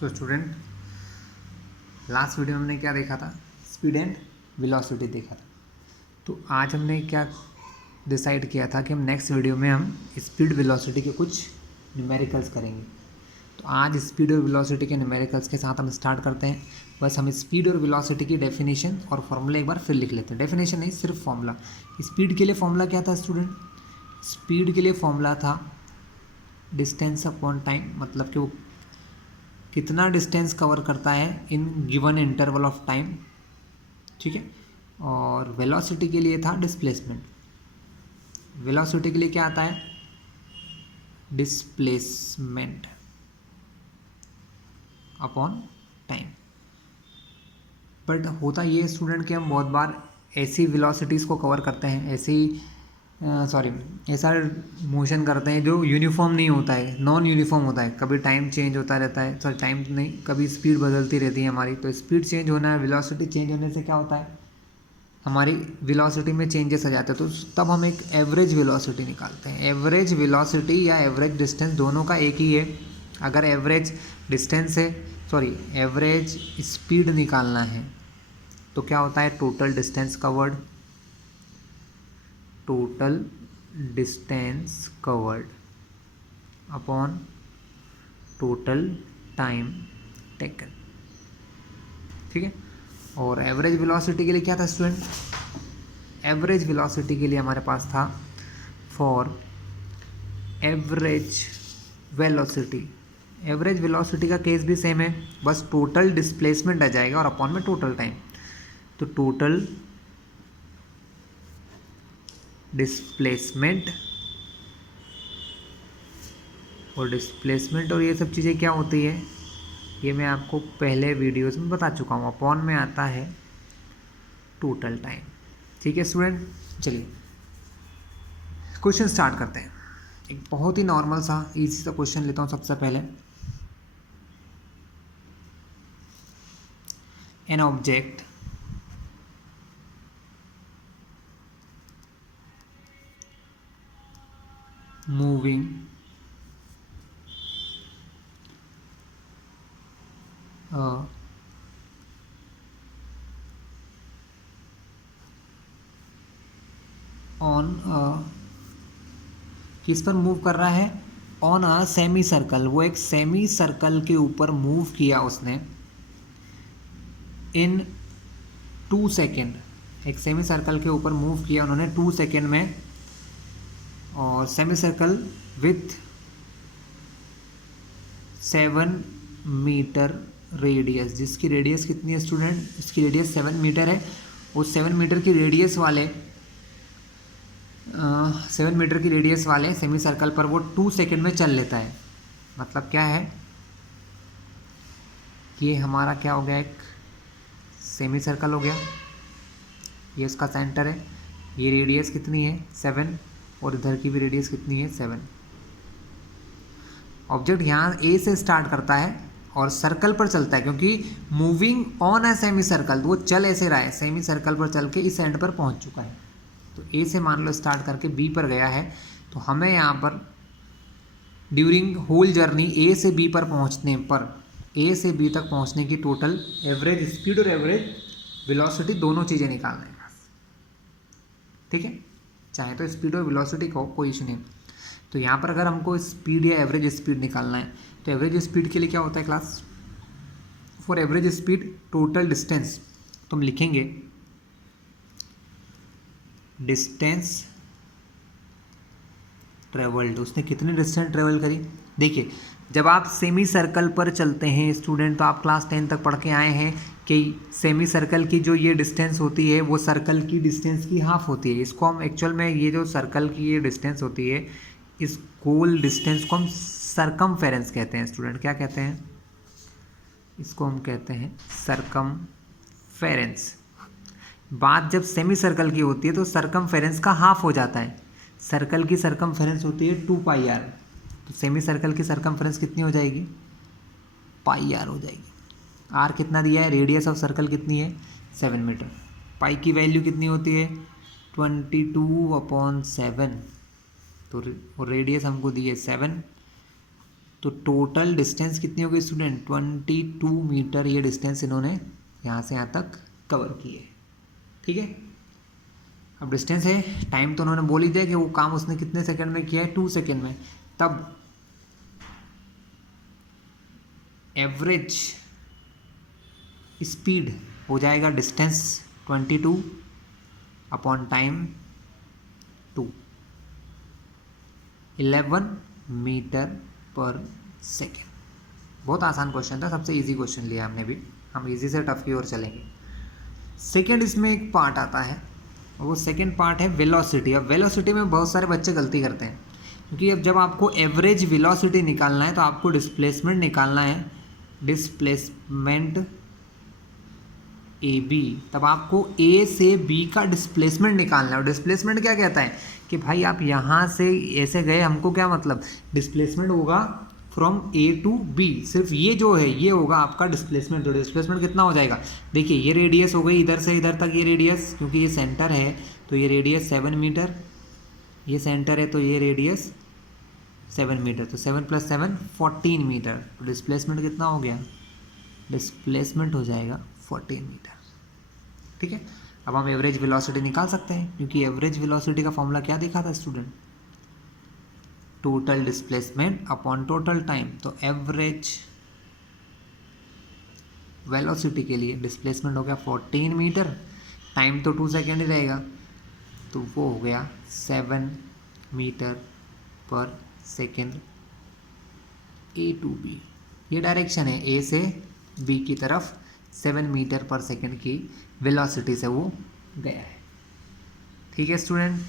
So student, last video में हमने क्या देखा था? स्पीड एंड वेलोसिटी देखा था। तो आज हमने क्या डिसाइड किया था कि हम नेक्स्ट वीडियो में हम स्पीड वेलोसिटी के कुछ न्यूमेरिकल्स करेंगे। तो आज स्पीड और वेलोसिटी के न्यूमेरिकल्स के साथ हम स्टार्ट करते हैं। बस हम स्पीड और वेलोसिटी की डेफिनेशन और फॉर्मूला एक बार फिर लिख लेते हैं। डेफिनेशन नहीं, सिर्फ फॉर्मूला। स्पीड के लिए फॉर्मूला क्या था स्टूडेंट? स्पीड के लिए फॉर्मूला था डिस्टेंस अपॉन टाइम, मतलब कि वो कितना डिस्टेंस कवर करता है in given interval of time, ठीक है। और वेलोसिटी के लिए था डिस्प्लेसमेंट। वेलोसिटी के लिए क्या आता है? Displacement upon time. बट होता ये स्टूडेंट कि हम बहुत बार ऐसी वेलोसिटीज़ को कवर करते हैं, ऐसा मोशन करते हैं जो यूनिफॉर्म नहीं होता है, नॉन यूनिफॉर्म होता है। कभी टाइम चेंज होता रहता है, टाइम नहीं, कभी स्पीड बदलती रहती है हमारी। तो स्पीड चेंज होना है, वेलोसिटी चेंज होने से क्या होता है? हमारी वेलोसिटी में चेंजेस आ जाते हैं। तो तब हम एक एवरेज वेलोसिटी निकालते हैं। एवरेज वेलोसिटी या एवरेज डिस्टेंस दोनों का एक ही है। अगर एवरेज डिस्टेंस है, एवरेज स्पीड निकालना है तो क्या होता है? Total distance covered, total distance covered upon total time taken, ठीक है। और एवरेज वेलोसिटी के लिए क्या था स्टूडेंट? एवरेज वेलोसिटी के लिए हमारे पास था for average velocity. Average velocity का केस भी सेम है, बस टोटल डिस्प्लेसमेंट आ जाएगा और अपॉन में टोटल टाइम। तो टोटल डिस्प्लेसमेंट और ये सब चीज़ें क्या होती है, ये मैं आपको पहले वीडियोस में बता चुका हूँ। अपॉन में आता है टोटल टाइम, ठीक है स्टूडेंट। चलिए क्वेश्चन स्टार्ट करते हैं। एक बहुत ही नॉर्मल सा इजी सा क्वेश्चन लेता हूँ सबसे पहले। एन ऑब्जेक्ट moving ऑन किस पर मूव कर रहा है? On a semi circle. वो एक सेमी सर्कल के ऊपर मूव किया उसने इन 2 सेकेंड। एक सेमी सर्कल के ऊपर मूव किया उन्होंने 2 सेकेंड में, और semi circle with 7 metre radius. जिसकी रेडियस कितनी है स्टूडेंट? इसकी रेडियस 7 मीटर है। उस 7 मीटर की रेडियस वाले 7 मीटर की रेडियस वाले सेमी सर्कल पर वो 2 सेकेंड में चल लेता है। मतलब क्या है? ये हमारा क्या हो गया? एक सेमी सर्कल हो गया, ये इसका सेंटर है। ये रेडियस कितनी है? 7, और इधर की भी रेडियस कितनी है? 7। ऑब्जेक्ट यहाँ ए से स्टार्ट करता है और सर्कल पर चलता है, क्योंकि moving on a semi circle, वो चल ऐसे रहा है, सेमी सर्कल पर चल के इस एंड पर पहुँच चुका है। तो ए से मान लो स्टार्ट करके बी पर गया है, तो हमें यहाँ पर ड्यूरिंग होल जर्नी ए से बी पर पहुँचने पर, ए से बी तक पहुँचने की टोटल एवरेज स्पीड और एवरेज वेलोसिटी दोनों चीज़ें निकालना है, ठीक है। चाहे तो स्पीड और वेलोसिटी का हो, कोई इशू नहीं। तो यहाँ पर अगर हमको स्पीड या एवरेज स्पीड निकालना है तो एवरेज स्पीड के लिए क्या होता है class? For average speed total distance, तो हम लिखेंगे डिस्टेंस ट्रेवल्ड। उसने कितनी डिस्टेंस ट्रेवल करी? देखिए, जब आप सेमी सर्कल पर चलते हैं स्टूडेंट, तो आप क्लास 10 तक पढ़ के आए हैं कि सेमी सर्कल की जो ये डिस्टेंस होती है वो सर्कल की डिस्टेंस की हाफ होती है। इसको हम एक्चुअल में, ये जो सर्कल की ये डिस्टेंस होती है, इस गोल डिस्टेंस को हम सरकमफेरेंस कहते हैं स्टूडेंट। क्या कहते हैं? इसको हम कहते हैं सरकमफेरेंस। बात जब सेमी सर्कल की होती है तो सरकमफेरेंस का हाफ हो जाता है। सर्कल की सरकमफेरेंस होती है 2πr, तो सेमी सर्कल की सरकमफेरेंस कितनी हो जाएगी? πr हो जाएगी। r कितना दिया है? रेडियस ऑफ सर्कल कितनी है? 7 मीटर। पाई की वैल्यू कितनी होती है? 22/7। तो रेडियस हमको दी है 7, तो टोटल डिस्टेंस कितनी हो गई स्टूडेंट? 22 मीटर ये डिस्टेंस इन्होंने यहाँ से यहाँ तक कवर की है। ठीक है, अब डिस्टेंस है, टाइम तो उन्होंने बोल ही दिया कि वो काम उसने कितने सेकंड में किया है, 2 सेकंड में। तब एवरेज स्पीड हो जाएगा डिस्टेंस 22 अपॉन टाइम 2, 11 मीटर पर सेकेंड। बहुत आसान क्वेश्चन था, सबसे इजी क्वेश्चन लिया हमने भी, हम इजी से टफ की ओर चलेंगे। सेकेंड इसमें एक पार्ट आता है, वो सेकेंड पार्ट है वेलोसिटी। अब वेलोसिटी में बहुत सारे बच्चे गलती करते हैं, क्योंकि अब जब आपको एवरेज वेलोसिटी निकालना है तो आपको डिस्प्लेसमेंट निकालना है, डिस्प्लेसमेंट ए बी, तब आपको ए से बी का डिस्प्लेसमेंट निकालना है। और डिस्प्लेसमेंट क्या कहता है कि भाई आप यहाँ से ऐसे गए, हमको क्या मतलब, डिस्प्लेसमेंट होगा फ्रॉम ए टू बी, सिर्फ ये जो है ये होगा आपका डिस्प्लेसमेंट। तो डिस्प्लेसमेंट कितना हो जाएगा? देखिए ये रेडियस हो गई इधर से इधर तक, ये रेडियस, क्योंकि ये सेंटर है तो ये रेडियस 7 मीटर, ये सेंटर है तो ये रेडियस 7 मीटर, तो 7 + 7 14 मीटर। तो डिस्प्लेसमेंट कितना हो गया? डिस्प्लेसमेंट हो जाएगा 14 मीटर। ठीक है, अब हम एवरेज वेलोसिटी निकाल सकते हैं, क्योंकि एवरेज वेलोसिटी का फॉर्मूला क्या देखा था student? Total displacement upon total time. तो एवरेज वेलोसिटी के लिए डिस्प्लेसमेंट हो गया 14 मीटर, टाइम तो 2 सेकेंड ही रहेगा, तो वो हो गया 7 मीटर पर सेकेंड ए टू बी। ये डायरेक्शन है, ए से बी की तरफ 7 मीटर पर सेकेंड की वेलोसिटी से वो गया है। ठीक है स्टूडेंट,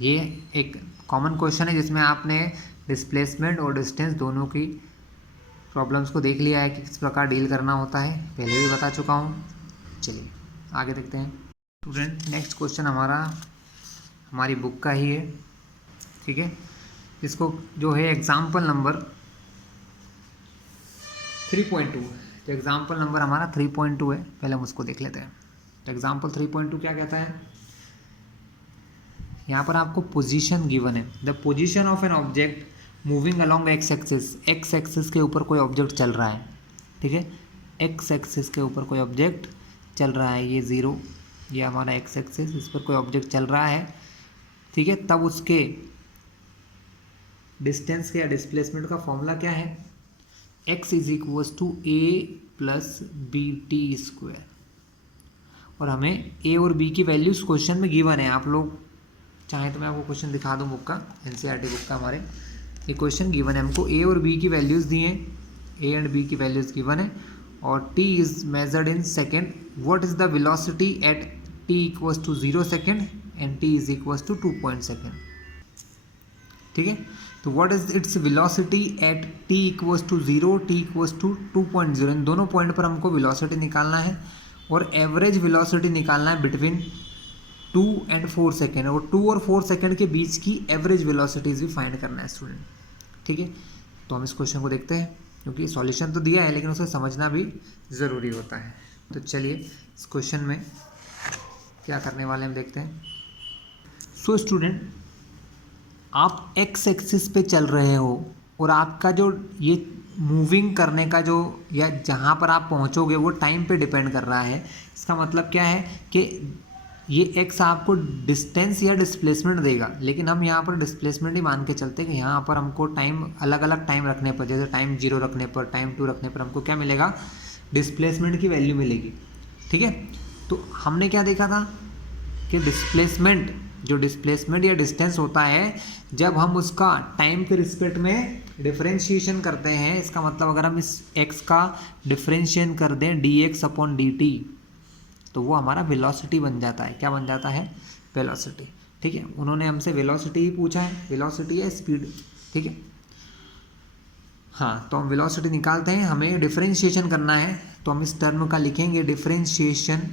ये एक कॉमन क्वेश्चन है जिसमें आपने डिस्प्लेसमेंट और डिस्टेंस दोनों की प्रॉब्लम्स को देख लिया है कि किस प्रकार डील करना होता है, पहले भी बता चुका हूँ। चलिए आगे देखते हैं स्टूडेंट। नेक्स्ट क्वेश्चन हमारी बुक का ही है। ठीक है, इसको जो है एग्जाम्पल नंबर 3.2, तो एग्जाम्पल नंबर हमारा 3.2 है, पहले हम उसको देख लेते हैं। तो एग्जाम्पल 3.2 क्या कहता है? यहाँ पर आपको पोजीशन गिवन है, the position of an object moving along x axis. X axis के ऊपर कोई ऑब्जेक्ट चल रहा है। ठीक है, एक्स एक्सिस के ऊपर कोई ऑब्जेक्ट चल रहा है, ये 0, ये हमारा एक्स एक्सिस, इस पर कोई ऑब्जेक्ट चल रहा है। ठीक है, तब उसके डिस्टेंस के या डिस्प्लेसमेंट का फॉर्मूला क्या है? x = a + bt²। और हमें a और b की वैल्यूज क्वेश्चन में गिवन है। आप लोग चाहें तो मैं आपको क्वेश्चन दिखा दूं बुक का, एनसीईआरटी बुक का, हमारे ये क्वेश्चन गिवन है, हमको a और b की वैल्यूज दी हैं, a एंड b की वैल्यूज गिवन है, और t is measured in second. What is the velocity at t = 0 second and t = 2 point second. ठीक है, तो what is its velocity eight t = 0, t = 2.0, इन दोनों पॉइंट पर हमको वेलोसिटी निकालना है, और एवरेज वेलोसिटी निकालना है बिटवीन 2 और 4 सेकेंड, और 2 और 4 सेकेंड के बीच की एवरेज वेलोसिटीज भी फाइंड करना है स्टूडेंट। ठीक है, तो हम इस क्वेश्चन को देखते हैं, क्योंकि सॉल्यूशन तो दिया है लेकिन उसे समझना भी ज़रूरी होता है। तो चलिए इस क्वेश्चन में क्या करने वाले हम देखते हैं। सो स्टूडेंट, आप एक्स एक्सिस पे चल रहे हो और आपका जो ये मूविंग करने का जो या जहाँ पर आप पहुँचोगे वो टाइम पे डिपेंड कर रहा है। इसका मतलब क्या है कि ये एक्स आपको डिस्टेंस या डिस्प्लेसमेंट देगा, लेकिन हम यहाँ पर डिस्प्लेसमेंट ही मान के चलते हैं कि यहाँ पर हमको टाइम अलग अलग टाइम रखने पर, जैसे टाइम 0 रखने पर, टाइम 2 रखने पर हमको क्या मिलेगा? डिस्प्लेसमेंट की वैल्यू मिलेगी। ठीक है, तो हमने क्या देखा था कि डिस्प्लेसमेंट या डिस्टेंस होता है जब हम उसका टाइम के रिस्पेक्ट में डिफरेंशिएशन करते हैं। इसका मतलब अगर हम इस x का डिफरेंशिएशन कर दें dx/dt, तो वो हमारा वेलोसिटी बन जाता है। क्या बन जाता है? वेलोसिटी। ठीक है, उन्होंने हमसे वेलोसिटी ही पूछा है, वेलोसिटी या स्पीड। ठीक है, हाँ, तो हम वेलोसिटी निकालते हैं, हमें डिफरेंशिएशन करना है, तो हम इस टर्म का लिखेंगे differentiation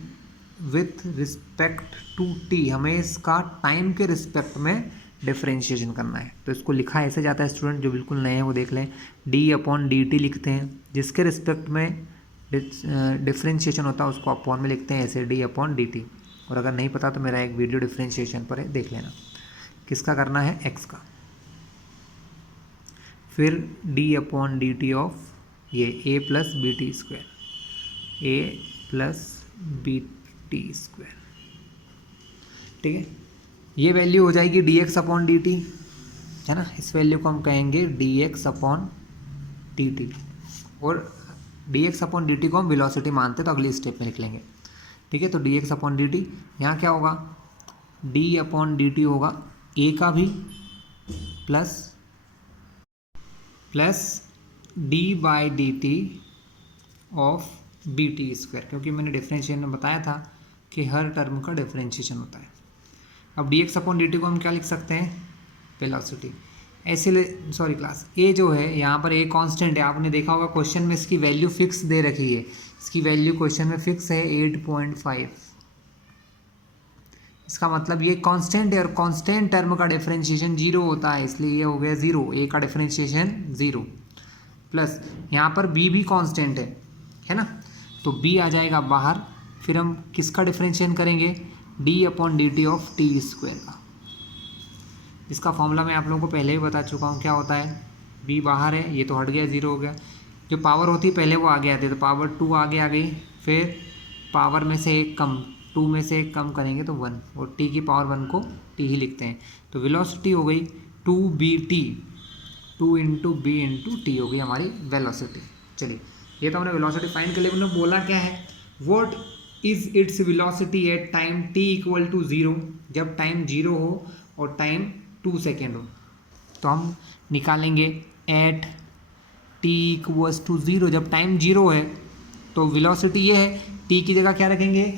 with respect to t। हमें इसका टाइम के रिस्पेक्ट में डिफरेंशिएशन करना है, तो इसको लिखा ऐसे जाता है स्टूडेंट, जो बिल्कुल नए हैं वो देख लें, d/dt लिखते हैं, जिसके रिस्पेक्ट में डिफरेंशिएशन होता है उसको अपॉन में लिखते हैं ऐसे d/dt। और अगर नहीं पता तो मेरा एक वीडियो डिफरेंशिएशन पर है, देख लेना। किसका करना है? x का। फिर d upon d T of ये a plus B T square, a plus B T square, ठीक है। ये वैल्यू हो जाएगी d x upon d t, है ना। इस वैल्यू को हम कहेंगे d x upon d t, और d x upon d t को हम वेलोसिटी मानते हैं तो अगली स्टेप में लिख लेंगे, ठीक है। तो D x upon d T, यहाँ क्या होगा, डी अपॉन डी टी होगा ए का भी plus D by D T of B T square, क्योंकि मैंने डिफरेंशिएशन में बताया था कि हर टर्म का डिफरेंशिएशन होता है। अब D x upon d t को हम क्या लिख सकते हैं, वेलोसिटी। ऐसे सॉरी क्लास, ए जो है यहाँ पर ए कांस्टेंट है, आपने देखा होगा क्वेश्चन में इसकी वैल्यू फिक्स दे रखी है, इसकी वैल्यू क्वेश्चन में फिक्स है 8.5। इसका मतलब ये कांस्टेंट है और कांस्टेंट टर्म का डिफरेंशिएशन 0 होता है, इसलिए ये हो गया 0, ए का डिफरेंशिएशन 0। प्लस यहाँ पर बी भी कांस्टेंट है ना, तो बी आ जाएगा बाहर। फिर हम किसका डिफरेंशिएशन करेंगे, D upon d T of T square का। इसका फॉर्मूला मैं आप लोगों को पहले ही बता चुका हूँ क्या होता है, बी बाहर है, ये तो हट गया, 0 हो गया। जो पावर होती है पहले वो आगे आती है, तो पावर 2 आगे आ गई, फिर पावर में से एक कम, 2 में से एक कम करेंगे तो 1, और टी की पावर 1 को टी ही लिखते हैं। तो वेलोसिटी हो गई 2bt, 2 into B into T हो गई हमारी वेलोसिटी। चलिए, ये तो हमने वेलोसिटी फाइंड कर लिया। हमने बोला क्या है, what is its velocity at time t equal to 0, जब टाइम 0 हो और टाइम 2 सेकेंड हो। तो हम निकालेंगे एट t इक्वल्स टू 0, जब टाइम 0 है तो वेलोसिटी ये है, t की जगह क्या रखेंगे,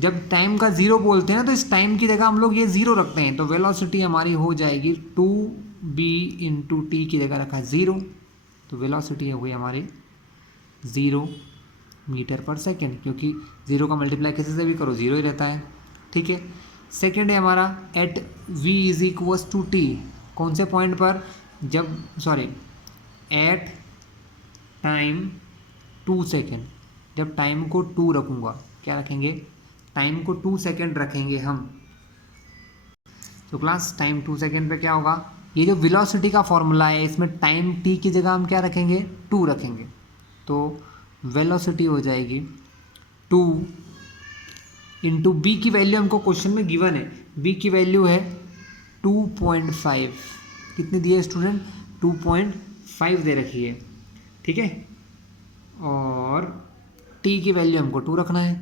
जब टाइम का 0 बोलते हैं ना तो इस टाइम की जगह हम लोग ये 0 रखते हैं, तो वेलोसिटी हमारी हो जाएगी 2b इंटू टी की जगह रखा 0, तो वेलोसिटी हो गई हमारी 0 मीटर पर सेकेंड, क्योंकि 0 का मल्टीप्लाई किसी से भी करो 0 ही रहता है, ठीक है। सेकेंड है हमारा at v is equals to T, कौन से पॉइंट पर, जब एट टाइम 2 सेकेंड, जब टाइम को 2 रखूँगा, क्या रखेंगे, टाइम को 2 सेकेंड रखेंगे हम। तो क्लास टाइम 2 सेकेंड पे क्या होगा, ये जो वेलोसिटी का फॉर्मूला है इसमें टाइम t की जगह हम क्या रखेंगे, 2 रखेंगे, तो वेलोसिटी हो जाएगी 2 इंटू बी की वैल्यू हमको क्वेश्चन में गिवन है, बी की वैल्यू है 2.5, कितनी दी है स्टूडेंट, 2.5 दे रखी है, ठीक है। और टी की वैल्यू हमको 2 रखना है,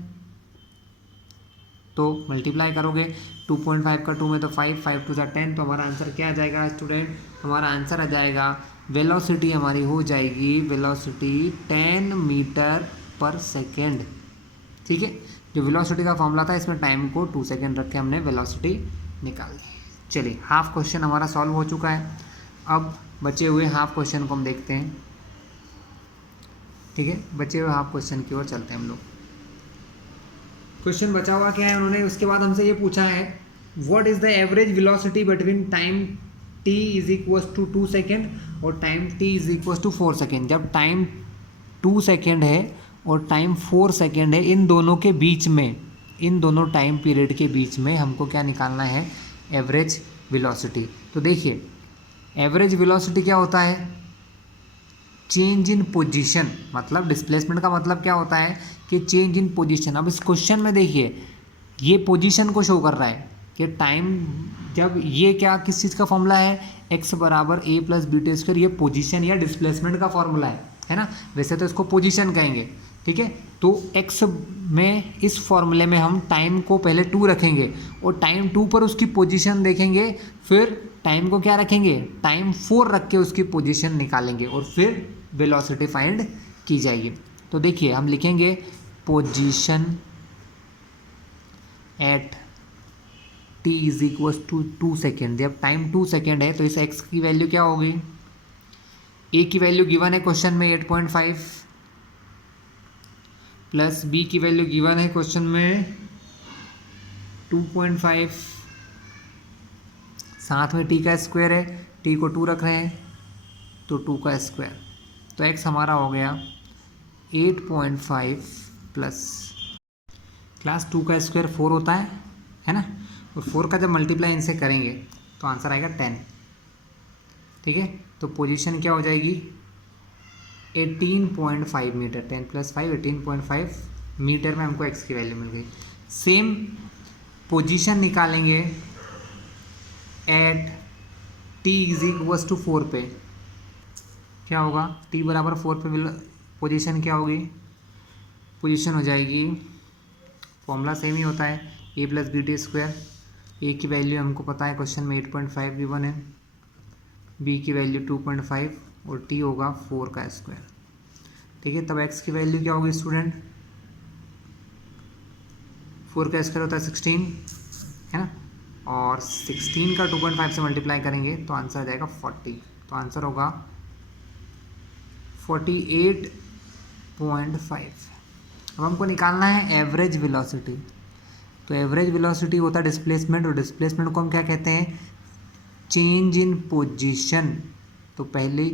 तो मल्टीप्लाई करोगे 2.5 का 2 में तो 5, 5 2 10, तो हमारा आंसर क्या आ जाएगा स्टूडेंट, हमारा आंसर आ जाएगा वेलोसिटी हमारी हो जाएगी, वेलोसिटी 10 मीटर पर सेकेंड, ठीक है। जो वेलोसिटी का फॉर्मूला था इसमें टाइम को 2 सेकेंड रख के हमने वेलोसिटी निकाल दी। चलिए, हाफ क्वेश्चन हमारा सॉल्व हो चुका है। अब बचे हुए हाफ क्वेश्चन को हम देखते हैं, ठीक है। बचे हुए हाफ क्वेश्चन की ओर चलते हैं हम लोग। क्वेश्चन बचा हुआ क्या है, उन्होंने उसके बाद हमसे ये पूछा है, what is the average velocity between time t is equals to 2 second और time t is equals to 4 second. जब टाइम 2 सेकेंड है और टाइम 4 सेकेंड है, इन दोनों के बीच में, इन दोनों टाइम पीरियड के बीच में हमको क्या निकालना है, एवरेज वेलोसिटी। तो देखिए, एवरेज वेलोसिटी क्या होता है, चेंज इन पोजीशन, मतलब डिस्प्लेसमेंट का मतलब क्या होता है कि चेंज इन पोजीशन। अब इस क्वेश्चन में देखिए, ये पोजीशन को शो कर रहा है कि टाइम, जब ये क्या, किस चीज़ का फॉर्मूला है, x बराबर a plus B T square, ये पोजीशन या डिस्प्लेसमेंट का फॉर्मूला है ना। वैसे तो इसको पोजीशन कहेंगे, ठीक है। तो x में, इस फॉर्मूले में हम टाइम को पहले 2 रखेंगे और टाइम 2 पर उसकी पोजीशन देखेंगे, फिर टाइम को क्या रखेंगे, टाइम 4 रख के उसकी पोजीशन निकालेंगे और फिर वेलोसिटी फाइंड की जाएगी। तो देखिए, हम लिखेंगे position at t is equal to 2 second. जब टाइम 2 सेकेंड है तो इस x की वैल्यू क्या होगी, a की वैल्यू गिवन है क्वेश्चन में 8.5, प्लस b की वैल्यू गिवन है क्वेश्चन में 2.5, साथ में t का स्क्वायर है, t को 2 रख रहे हैं तो 2 का स्क्वायर, तो x हमारा हो गया 8.5 प्लस क्लास 2 का स्क्वायर 4 होता है ना, और 4 का जब मल्टीप्लाई इनसे करेंगे तो आंसर आएगा 10, ठीक है। तो पोजीशन क्या हो जाएगी 18.5 मीटर, 10 + 5 18.5 मीटर में हमको एक्स की वैल्यू मिल गई। सेम पोजीशन निकालेंगे at T is equals to 4 पे, क्या होगा टी बराबर 4 पे पोजीशन क्या होगी, पोजीशन हो जाएगी, फॉर्मूला सेम ही होता है ए प्लस बी टी स्क्वायर। ए की वैल्यू हमको पता है क्वेश्चन में 8.5 गिवन है, बी की वैल्यू 2.5 और टी होगा 4 का स्क्वायर। ठीक है, तब एक्स की वैल्यू क्या होगी स्टूडेंट, 4 का स्क्वायर होता है 16 है ना, और 16 का 2.5 से मल्टीप्लाई करेंगे तो आंसर आ जाएगा 40। तो आंसर होगा 48.5। अब हमको निकालना है एवरेज वेलोसिटी। तो एवरेज वेलोसिटी होता है डिस्प्लेसमेंट, और डिस्प्लेसमेंट को हम क्या कहते हैं, चेंज इन पोजीशन। तो पहले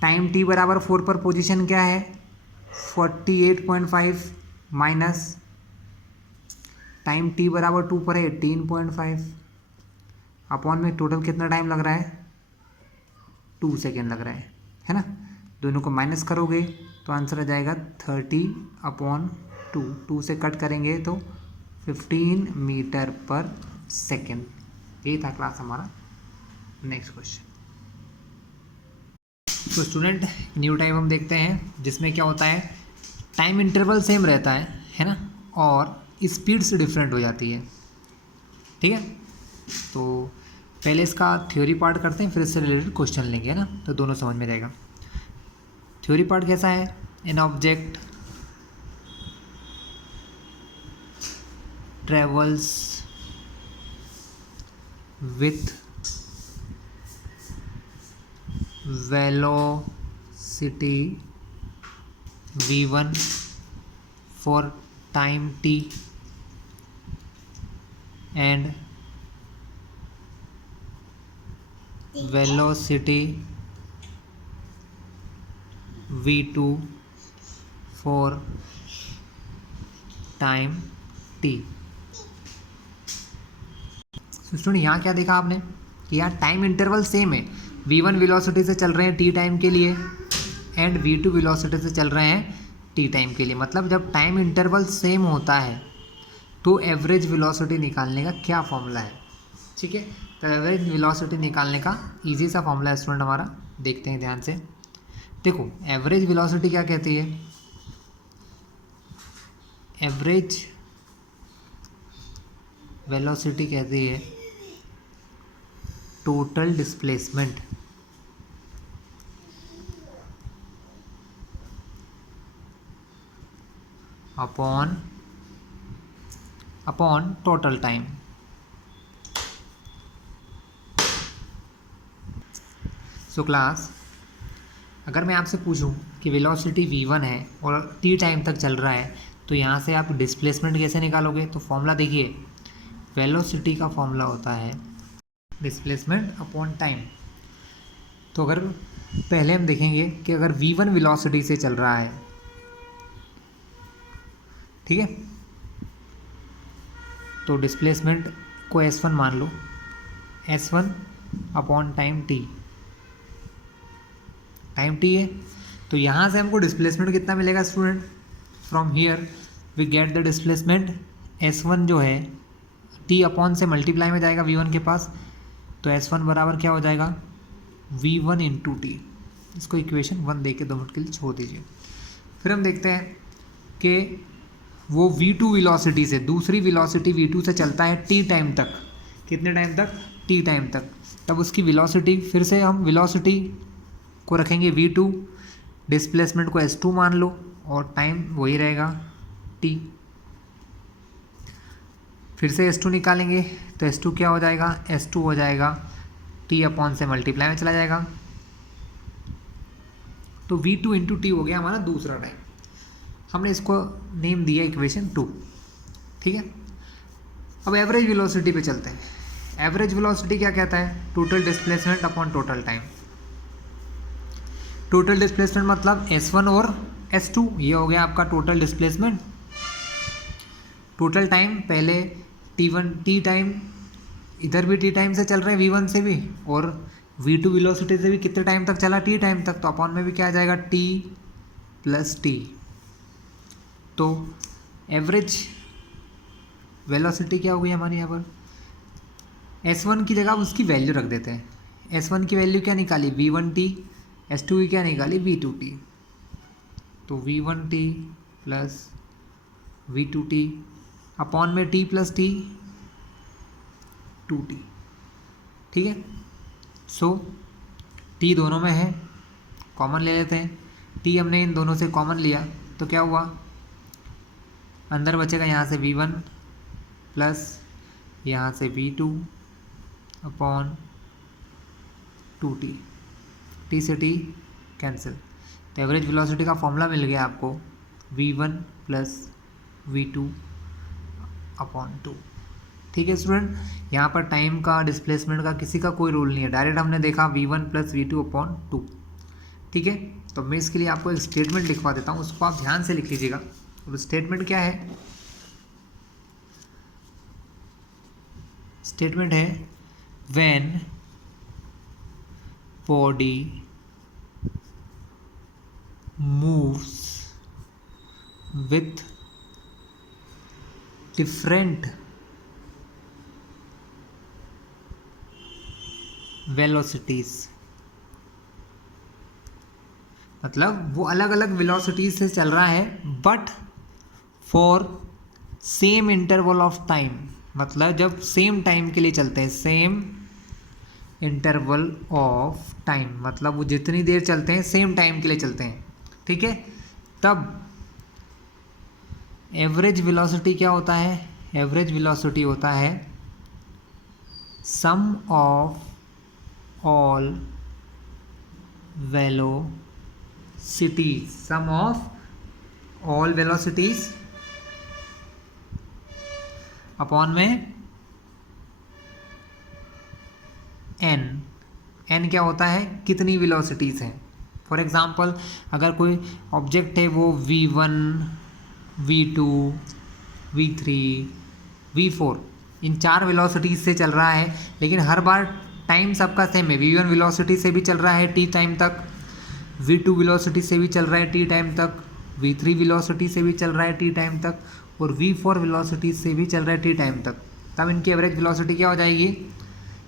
टाइम टी बराबर 4 पर पोजीशन क्या है 48.5 माइनस टाइम टी बराबर 2 पर है 18.5 अपॉन में टोटल कितना टाइम लग रहा है 2 सेकेंड लग रहा है ना। दोनों को माइनस करोगे तो आंसर आ जाएगा 30/2। 2 से कट करेंगे तो 15 मीटर पर सेकेंड। यही था क्लास हमारा। Next question. तो स्टूडेंट न्यू टाइम हम देखते हैं, जिसमें क्या होता है टाइम इंटरवल सेम रहता है ना, और स्पीड से डिफरेंट हो जाती है। ठीक है, तो पहले इसका थ्योरी पार्ट करते हैं, फिर इससे रिलेटेड क्वेश्चन लेंगे, है ना, तो दोनों समझ में जाएगा। थ्योरी पार्ट कैसा है, an object travels with velocity v1 for time t and velocity v2 for time t। Student यहाँ क्या देखा आपने कि यहाँ टाइम इंटरवल सेम है, v1 वेलोसिटी से चल रहे हैं t टाइम के लिए एंड v2 वेलोसिटी से चल रहे हैं t टाइम के लिए। मतलब जब टाइम इंटरवल सेम होता है तो एवरेज वेलोसिटी निकालने का क्या फॉर्मूला है। ठीक है, तो एवरेज वेलोसिटी निकालने का इजी सा फॉर्मूला है स्टूडेंट हमारा, देखते हैं ध्यान से। देखो एवरेज वेलोसिटी क्या कहती है, एवरेज वेलोसिटी कहती है total displacement upon total time. So class, अगर मैं आपसे पूछूं कि वेलोसिटी v1 है और t टाइम तक चल रहा है, तो यहाँ से आप डिस्प्लेसमेंट कैसे निकालोगे। तो फॉर्मूला देखिए, वेलोसिटी का फॉर्मूला होता है डिस्प्लेसमेंट अपॉन टाइम। तो अगर पहले हम देखेंगे कि अगर v1 वेलोसिटी से चल रहा है, ठीक है, तो डिस्प्लेसमेंट को s1 मान लो, s1 upon time t, time t है, तो यहाँ से हमको डिस्प्लेसमेंट कितना मिलेगा student, from here we get the displacement s1 जो है t अपॉन से मल्टीप्लाई में जाएगा v1 के पास, तो s1 बराबर क्या हो जाएगा v1 इंटू टी। इसको इक्वेशन 1 दे के 2 मिनट के लिए छोड़ दीजिए। फिर हम देखते हैं कि वो v2 वेलोसिटी से दूसरी वेलोसिटी v2 से चलता है t टाइम तक, कितने टाइम तक t टाइम तक, तब उसकी वेलोसिटी फिर से हम वेलोसिटी को रखेंगे v2, डिस्प्लेसमेंट को s2 मान लो और टाइम वही रहेगा t। फिर से s2 निकालेंगे तो s2 क्या हो जाएगा, s2 हो जाएगा t अपॉन से मल्टीप्लाई में चला जाएगा, तो v2 इंटू टी हो गया हमारा दूसरा टाइम। हमने इसको नेम दिया इक्वेशन 2। ठीक है, अब एवरेज वेलोसिटी पे चलते हैं। एवरेज वेलोसिटी क्या कहता है, total displacement upon total time. Total displacement मतलब s1 और s2, ये हो गया आपका टोटल डिस्प्लेसमेंट। टोटल टाइम पहले t1 t टाइम, इधर भी t टाइम से चल रहे हैं v1 से भी, और v2 वेलोसिटी से भी कितने टाइम तक चला, t टाइम तक, तो अपॉन में भी क्या आ जाएगा t प्लस टी। तो एवरेज वेलोसिटी क्या हो गई हमारी यहाँ पर, s1 की जगह उसकी वैल्यू रख देते हैं। s1 की वैल्यू क्या निकाली v1t, s2 की क्या निकाली v2t, तो v1t प्लस v2t अपॉन में t प्लस टी 2t। ठीक है, सो t दोनों में है, कॉमन ले लेते हैं। t हमने इन दोनों से कॉमन लिया तो क्या हुआ, अंदर बचेगा यहाँ से v1 प्लस यहाँ से v2 अपॉन 2t, t से t कैंसिल। तो एवरेज वेलोसिटी का फॉर्मूला मिल गया आपको v1 प्लस v2 अपॉन 2। ठीक है स्टूडेंट, यहाँ पर टाइम का, डिस्प्लेसमेंट का किसी का कोई रूल नहीं है, डायरेक्ट हमने देखा v1 प्लस v2 अपॉन 2। ठीक है, तो मैं इसके लिए आपको एक स्टेटमेंट लिखवा देता हूँ, उसको आप ध्यान से लिख लीजिएगा। और स्टेटमेंट क्या है, स्टेटमेंट है when body moves with different velocities, मतलब वो अलग अलग वेलोसिटीज से चल रहा है but for same interval of time, मतलब जब सेम टाइम के लिए चलते हैं, सेम इंटरवल ऑफ टाइम, मतलब वो जितनी देर चलते हैं सेम टाइम के लिए चलते हैं। ठीक है, तब एवरेज वेलोसिटी क्या होता है, एवरेज वेलोसिटी होता है sum of all velocities, sum of all velocities upon में n क्या होता है, कितनी वेलोसिटीज हैं। फॉर एग्जांपल अगर कोई ऑब्जेक्ट है वो v1 v2 v3 v4 इन 4 वेलोसिटीज से चल रहा है, लेकिन हर बार टाइम सबका सेम है, v1 वेलोसिटी से भी चल रहा है t टाइम तक, v2 वेलोसिटी से भी चल रहा है t टाइम तक, v3 वेलोसिटी से भी चल रहा है t टाइम तक, और v4 वेलोसिटी से भी चल रहा है t टाइम तक, तब इनकी एवरेज वेलोसिटी क्या हो जाएगी,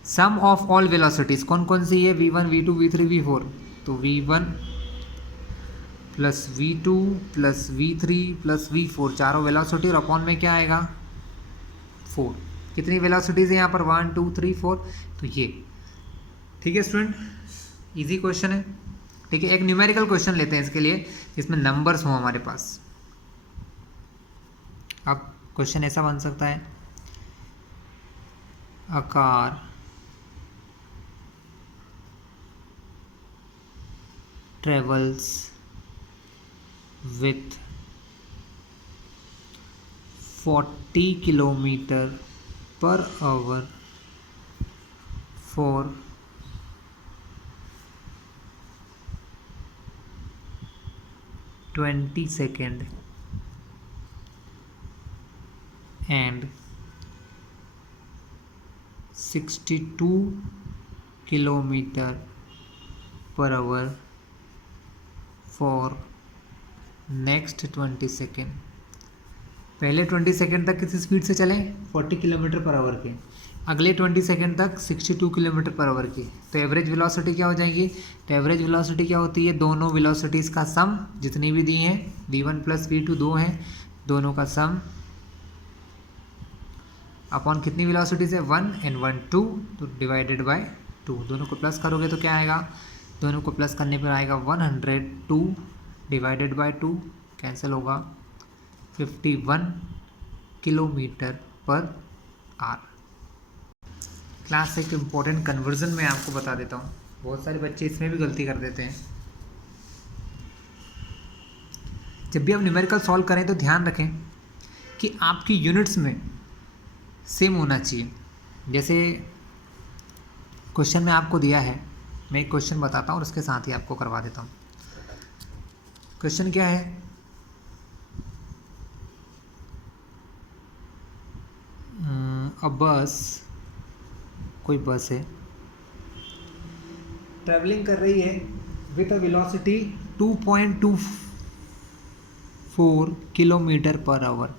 सम ऑफ ऑल वेलोसिटीज। कौन कौन सी है, v1 v2 v3 v4, तो v1 plus v2 plus v3 plus v4 चारों वेलोसिटी, और अपॉन में क्या आएगा 4। कितनी वेलोसिटीज है यहाँ पर, 1 2 3 4, तो ये। ठीक है स्टूडेंट, इजी क्वेश्चन है। ठीक है, एक न्यूमेरिकल क्वेश्चन लेते हैं इसके लिए जिसमें नंबर्स हो हमारे पास। अब क्वेश्चन ऐसा बन सकता है, a car travels with 40 kilometer per hour for 20 seconds and 62 kilometer per hour for next 20 second. पहले 20 सेकेंड तक किस स्पीड से चलें, 40 किलोमीटर पर आवर के, अगले 20 सेकेंड तक 62 किलोमीटर पर आवर की, तो एवरेज वेलोसिटी क्या हो जाएगी, तो एवरेज वेलोसिटी क्या होती है, दोनों वेलोसिटीज़ का सम जितनी भी दी हैं, v1 प्लस v2 दो हैं, दोनों का सम अपॉन कितनी वेलोसिटी से 1 एंड 1 2, तो डिवाइडेड बाय 2, दोनों को प्लस करोगे तो क्या आएगा, दोनों को प्लस करने पर आएगा 102 डिवाइडेड बाय 2, कैंसिल होगा 51 किलोमीटर पर आवर। क्लास एक इम्पोर्टेंट कन्वर्जन में आपको बता देता हूँ, बहुत सारे बच्चे इसमें भी गलती कर देते हैं। जब भी आप न्यूमेरिकल सॉल्व करें तो ध्यान रखें कि आपकी यूनिट्स में सेम होना चाहिए। जैसे क्वेश्चन में आपको दिया है, मैं एक क्वेश्चन बताता हूँ और उसके साथ ही आपको करवा देता हूँ। क्वेश्चन क्या है, अ बस, कोई बस है, ट्रैवलिंग कर रही है with a velocity 2.24 kilometre per hour.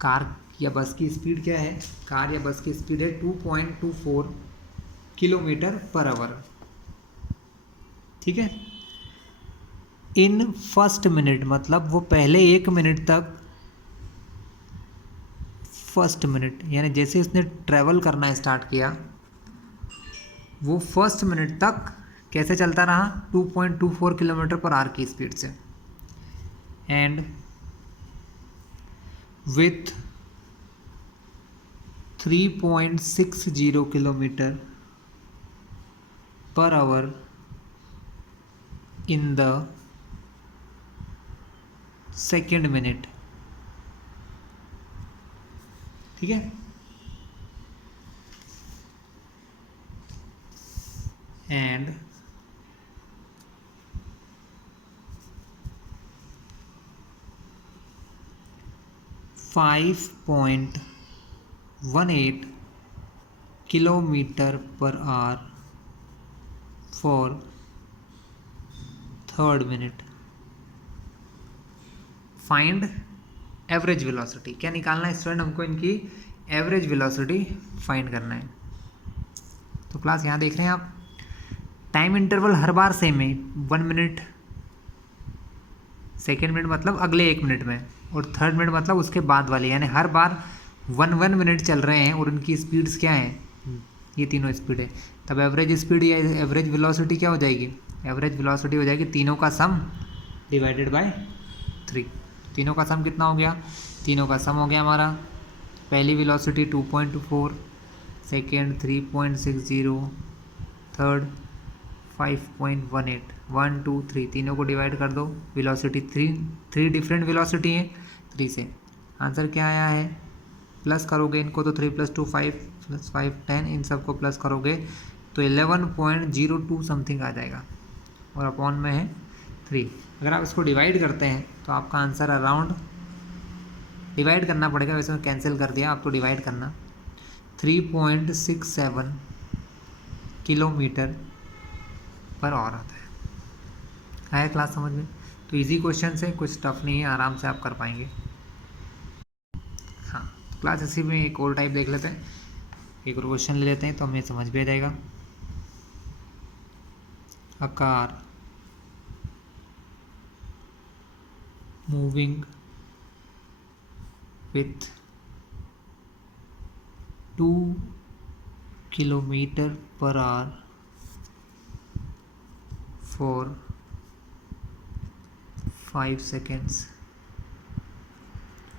Car या बस की स्पीड क्या है? कार या बस की स्पीड है 2.24 किलोमीटर पर आवर। ठीक है। इन फर्स्ट मिनट, मतलब वो पहले 1 मिनट तक, फर्स्ट मिनट यानी जैसे उसने ट्रैवल करना स्टार्ट किया वो फर्स्ट मिनट तक कैसे चलता रहा? 2.24 किलोमीटर पर आवर की स्पीड से। And with 3.60 kilometre per hour in the second minute. ठीक है। And five 5.18 kilometre per hour for third minute. Find average velocity. क्या निकालना है स्टूडेंट? हमको इनकी एवरेज वेलोसिटी फाइंड करना है। तो क्लास यहाँ देख रहे हैं आप, टाइम इंटरवल हर बार सेम है, 1 मिनट, सेकेंड मिनट मतलब अगले 1 मिनट में, और थर्ड मिनट मतलब उसके बाद वाले, यानी हर बार 1 मिनट चल रहे हैं और उनकी स्पीड्स क्या हैं? ये तीनों स्पीड है। तब एवरेज स्पीड या एवरेज वेलोसिटी क्या हो जाएगी? एवरेज वेलोसिटी हो जाएगी तीनों का सम डिवाइडेड बाय 3। तीनों का सम कितना हो गया? तीनों का सम हो गया हमारा, पहली वेलोसिटी 2.24, सेकेंड 3.60, थर्ड 5.18, 1 2 3, तीनों को डिवाइड कर दो, वेलोसिटी 3 डिफरेंट वेलोसिटी है 3 से। आंसर क्या आया है? प्लस करोगे इनको तो 3 + 2 5 + 5 10, इन सब को प्लस करोगे तो 11.02 समथिंग आ जाएगा, और अपॉन में है 3। अगर आप इसको डिवाइड करते हैं तो आपका आंसर अराउंड, डिवाइड करना पड़ेगा, वैसे मैं कैंसिल कर दिया, आपको डिवाइड करना, 3.67 किलोमीटर पर आवर आता है। आया क्लास समझ में? तो इजी क्वेश्चन है, कुछ टफ नहीं है, आराम से आप कर पाएंगे। हाँ, तो क्लास इसी में एक और टाइप देख लेते हैं, एक और क्वेश्चन ले लेते हैं तो हमें समझ भी आ जाएगा। A car moving with 2 kilometer per hour for 5 seconds।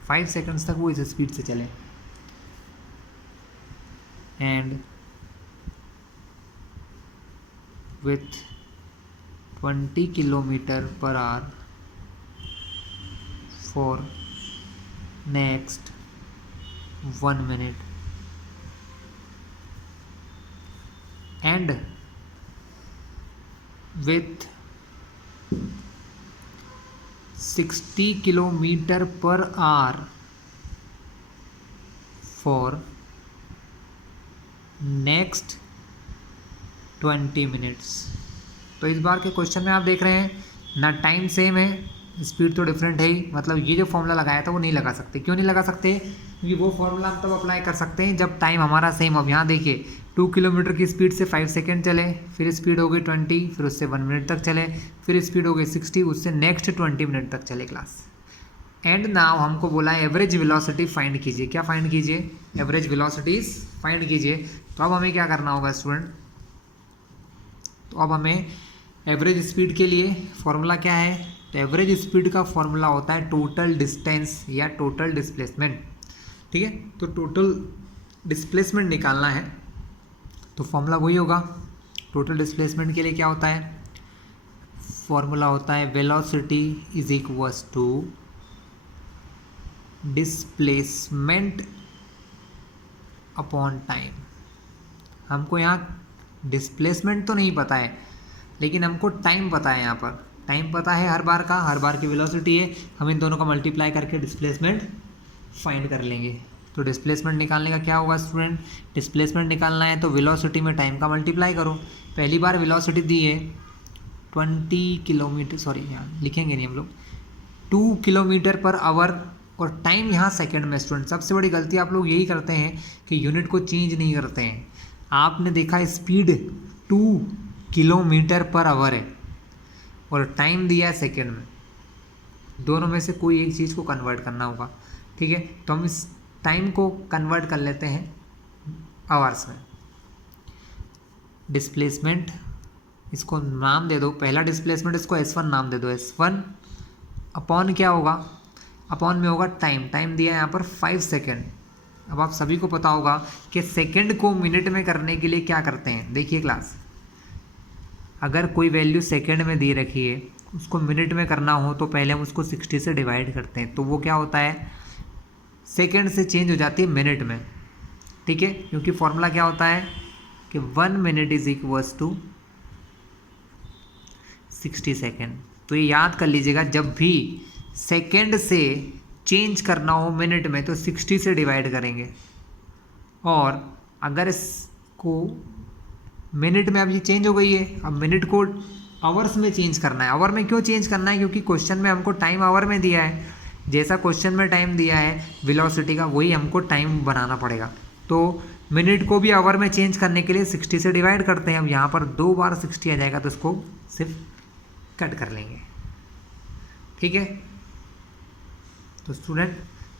5 seconds तक वो इस स्पीड से चले, and with 20 kilometer per hour for next 1 minute, and with 60 kilometer per hour for next 20 minutes. तो इस बार के क्वेश्चन में आप देख रहे हैं ना, टाइम सेम है, स्पीड तो डिफरेंट है ही, मतलब ये जो फॉर्मूला लगाया था वो नहीं लगा सकते। क्यों नहीं लगा सकते? क्योंकि वो फॉर्मूला हम तब अप्लाई कर सकते हैं जब टाइम हमारा सेम। अब यहाँ देखिए 2 किलोमीटर की स्पीड से 5 सेकेंड चले, फिर स्पीड हो गई 20, फिर उससे 1 मिनट तक चले, फिर स्पीड हो गई 60, उससे नेक्स्ट 20 मिनट तक चले क्लास। एंड नाउ हमको बोला है एवरेज वेलोसिटी फाइंड कीजिए। क्या फाइंड कीजिए? एवरेज वेलोसिटीज फाइंड कीजिए। तो अब हमें क्या करना होगा स्टूडेंट? तो अब हमें एवरेज स्पीड के लिए फॉर्मूला क्या है? तो एवरेज स्पीड का फॉर्मूला होता है टोटल डिस्टेंस या टोटल डिस्प्लेसमेंट। ठीक है, तो टोटल डिस्प्लेसमेंट निकालना है तो फॉर्मूला वही होगा। टोटल डिस्प्लेसमेंट के लिए क्या होता है? फॉर्मूला होता है velocity is equals to displacement upon time. हमको यहाँ डिस्प्लेसमेंट तो नहीं पता है, लेकिन हमको टाइम पता है। यहाँ पर टाइम पता है हर बार का, हर बार की वेलोसिटी है, हम इन दोनों का मल्टीप्लाई करके डिस्प्लेसमेंट फाइंड कर लेंगे। तो डिस्प्लेसमेंट निकालने का क्या होगा स्टूडेंट, डिस्प्लेसमेंट निकालना है तो वेलोसिटी में टाइम का मल्टीप्लाई करो। पहली बार वेलोसिटी दी है 20 किलोमीटर, सॉरी यहाँ लिखेंगे नहीं हम लोग, 2 किलोमीटर पर आवर, और टाइम यहाँ सेकंड में। स्टूडेंट सबसे बड़ी गलती आप लोग यही करते हैं कि यूनिट को चेंज नहीं करते हैं। आपने देखा स्पीड 2 किलोमीटर पर आवर है और टाइम दिया है सेकंड में, दोनों में से कोई एक चीज़ को कन्वर्ट करना होगा। ठीक है, तो हम इस टाइम को कन्वर्ट कर लेते हैं आवर्स में। डिस्प्लेसमेंट, इसको नाम दे दो, पहला डिस्प्लेसमेंट इसको S1 नाम दे दो। S1 अपॉन क्या होगा, अपॉन में होगा टाइम, टाइम दिया है यहाँ पर 5 सेकेंड। अब आप सभी को पता होगा कि सेकेंड को मिनट में करने के लिए क्या करते हैं। देखिए क्लास, अगर कोई वैल्यू सेकेंड में दी रखी है, उसको मिनट में करना हो तो पहले हम उसको 60 से डिवाइड करते हैं, तो वो क्या होता है, सेकेंड से चेंज हो जाती है मिनट में। ठीक है, क्योंकि फॉर्मूला क्या होता है कि 1 minute is equals to 60 second. तो ये याद कर लीजिएगा, जब भी सेकेंड से चेंज करना हो मिनट में तो 60 से डिवाइड करेंगे, और अगर इसको मिनट में, अब ये चेंज हो गई है, अब मिनट को आवर्स में चेंज करना है। आवर में क्यों चेंज करना है, क्योंकि क्वेश्चन में हमको टाइम आवर में दिया है, जैसा क्वेश्चन में टाइम दिया है वेलोसिटी का, वही हमको टाइम बनाना पड़ेगा। तो मिनट को भी आवर में चेंज करने के लिए 60 से डिवाइड करते हैं। अब यहाँ पर 2 बार 60 आ जाएगा तो इसको सिर्फ कट कर लेंगे। ठीक है, तो स्टूडेंट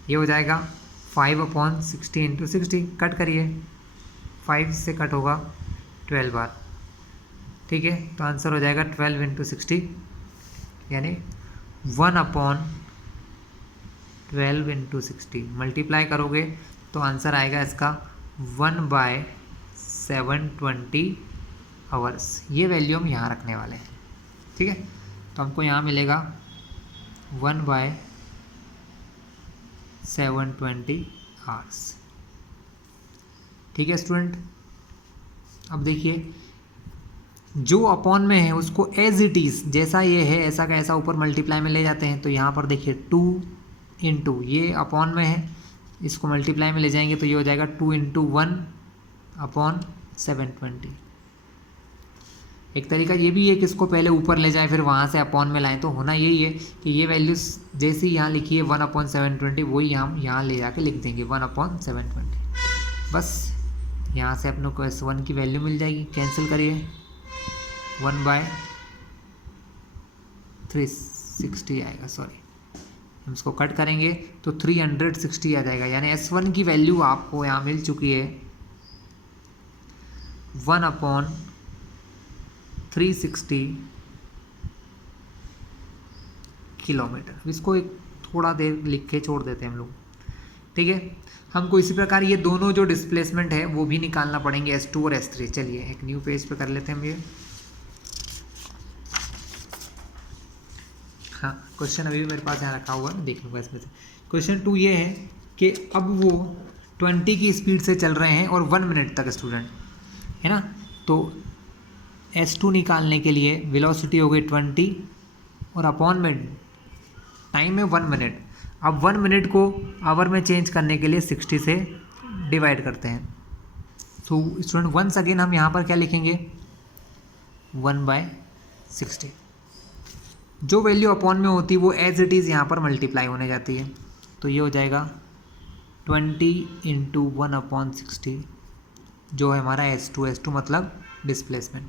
ये हो जाएगा 5/60 इंटू 60, कट करिए, 5 से कट होगा 12 बार। ठीक है, तो आंसर हो जाएगा 12 इंटू 60, यानी 1/12 इंटू 60। मल्टीप्लाई करोगे तो आंसर आएगा इसका 1/720 आवर्स। ये वैल्यू हम यहाँ रखने वाले हैं। ठीक है, तो हमको यहाँ मिलेगा 1/720 आवर्स। ठीक है स्टूडेंट, अब देखिए जो अपॉन में है उसको एज इट इज़, जैसा ये है ऐसा का ऐसा ऊपर मल्टीप्लाई में ले जाते हैं। तो यहाँ पर देखिए 2 इंटू, ये अपॉन में है, इसको मल्टीप्लाई में ले जाएंगे तो ये हो जाएगा 2 इंटू 1/720। एक तरीका ये भी है कि इसको पहले ऊपर ले जाएं फिर वहाँ से अपॉन में लाएं। तो होना यही है कि ये वैल्यूज जैसी यहाँ लिखी है 1/720, वही हम यहाँ ले जाके लिख देंगे 1/720। बस यहाँ से अपने को S1 की वैल्यू मिल जाएगी। कैंसिल करिए, 1/360 आएगा, सॉरी हम इसको कट करेंगे तो 360 आ जाएगा। यानी S1 की वैल्यू आपको यहाँ मिल चुकी है 1/360 किलोमीटर। इसको एक थोड़ा देर लिख के छोड़ देते हैं हम लोग। ठीक है, हमको इसी प्रकार ये दोनों जो डिस्प्लेसमेंट है वो भी निकालना पड़ेंगे, S2 और S3। चलिए एक न्यू पेज पे कर लेते हैं हम ये। हाँ, क्वेश्चन अभी भी मेरे पास यहाँ रखा हुआ है, मैं देख लूँगा इसमें से। क्वेश्चन 2 ये है कि अब वो 20 की स्पीड से चल रहे हैं और 1 मिनट तक स्टूडेंट, है ना। तो S2 निकालने के लिए वेलोसिटी हो गई 20 और अपॉन में टाइम है 1 मिनट। अब 1 मिनट को आवर में चेंज करने के लिए 60 से डिवाइड करते हैं। तो स्टूडेंट वंस अगेन हम यहाँ पर क्या लिखेंगे, 1/60। जो वैल्यू अपॉन में होती है वो एज इट इज़ यहाँ पर मल्टीप्लाई होने जाती है। तो ये हो जाएगा 20 इंटू 1/60, जो है हमारा S2 मतलब डिस्प्लेसमेंट।